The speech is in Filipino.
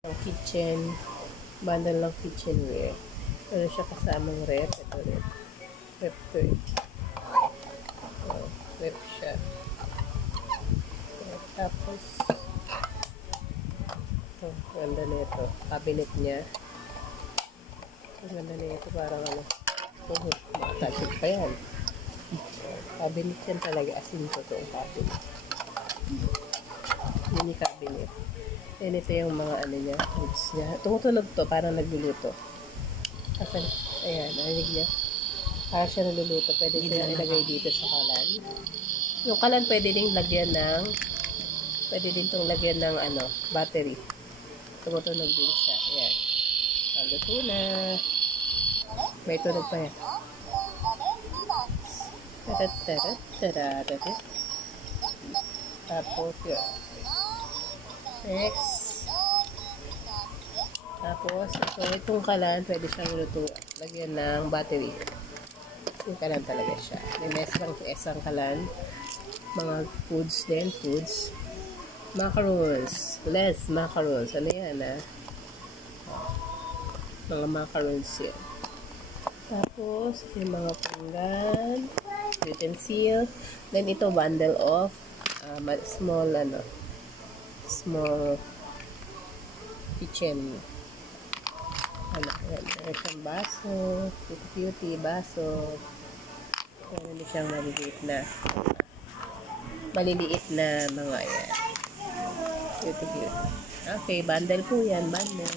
Ang kitchen, bundle ng kitchenware. Meron siya kasamang rep. Ito rep. Rep to eh. Oh, rep siya. Tapos, ito, ganda na ito. Cabinet niya. Ang ganda na ito, parang ano. Makatagit pa yan. Cabinet yan talaga. Asin ko ito ang cabinet. Mini cabinet. Yan ito yung mga ano niya, foods niya. Tumutunog to, parang nagluluto. Kasi, ayan, narinig niya. Para siya nagluluto. Pwede siya ilagay dito sa kalan. Yung kalan pwede din lagyan ng, pwede din itong lagyan ng ano, battery. Tumutunog din siya. Ayan. Luto na. May tunog pa yan. Tapos yun. Next. Tapos, itong kalan, pwede siyang luto. Lagyan ng battery. Yung kalan talaga siya. May esang kalan. Mga foods din. Foods. Macarons. Less macarons. Ano yan, ha? Mga macarons yan. Tapos, yung mga pinggan. Utensil. Then, ito, bundle of small, small kitchen. Meron siyang baso, cutie baso. Meron siyang maliliit na mga yan. Cute. Okay, bundle po yan, bundle.